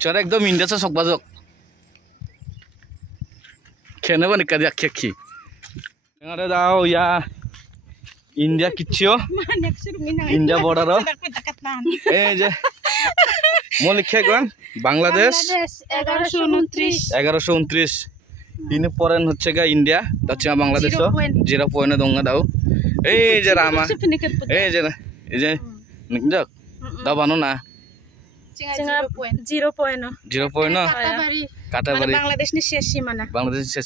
चल एकदम इंडियाचा सोक बाजक खेने बन का खेखी अरे दाओ या इंडिया किच्छियो इंडिया बॉर्डर ए जे मो लिखे गन बांग्लादेश 1129 ini poren hচ্ছে গা ইন্ডিয়া দক্ষিণ বাংলাদেশ 0 পয়েন্ট দङ দাও এই যে রামা এই যে নিকজক দাও বানো না 0 point কাটাবাড়ি বাংলাদেশ ni শেষ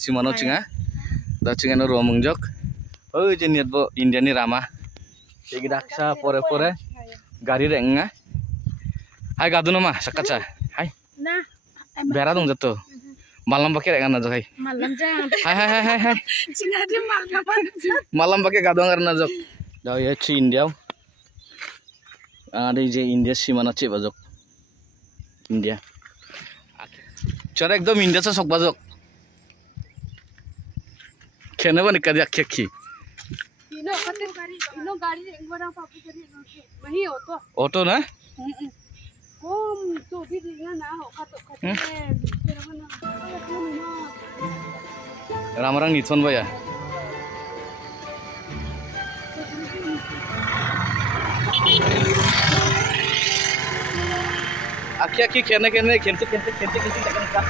সীমানা চিঙা দক্ষিণ নো রমংজক ওই যে নিয়তবো ইন্ডিয়ানি রামা এই রাখসা পরে পরে গাড়ি রেঙ্গা হাই গাদুনো মা সাকাচা হাই না বেড়া দং যত malam pakai kan aja hai malam jang hai cina dia malam pakai gadong karena jok dah ya ci India ada je India sih mana cek bajok India cara ekdom India sa sok bajok kena bani kadia keki ino gari engora papu kari mahi auto na Om tu bidingan na ho katok Ramarang nitson ba ya Aki kene kente takkan ka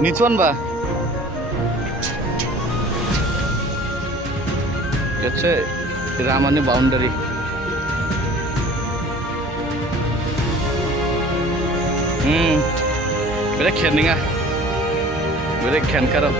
Nitsuan ba? Yace Ramani boundary. Beda khen ninga. Beda khen karo.